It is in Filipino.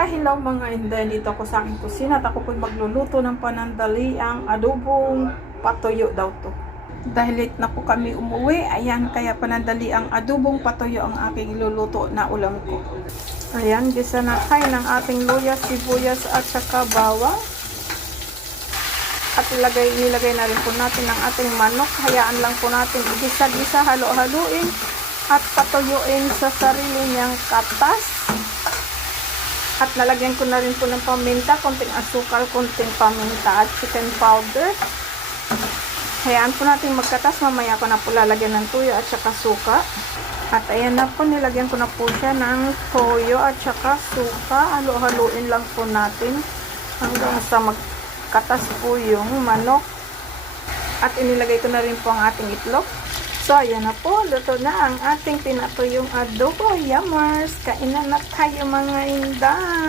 Hello mga inday, dito ako sa aking kusina at ako po'y magluluto ng panandaliang adobong patoyo daw to. Dahil late na po kami umuwi, ayan, kaya panandaliang adobong patoyo ang aking iluluto na ulam ko. Ayan, gisa na kayo ng ating luya, sibuyas at saka bawang. At nilagay na rin po natin ang ating manok. Hayaan lang po natin igisa-gisa, halo-haluin at patuyuin sa sarili niyang katas. At nalagyan ko na rin po ng paminta, konting asukal, konting paminta at chicken powder. Hayaan po natin magkatas. Mamaya ko na po lalagyan ng tuyo at saka suka. At ayan na po, nilagyan ko na po siya ng toyo at saka suka. Halo-haluin lang po natin hanggang sa magkatas po yung manok. At inilagay ko na rin po ang ating itlog. So, ayan na po. Luto na ang ating pinatuyong adobo. Yummers! Kainan na tayo mga inday!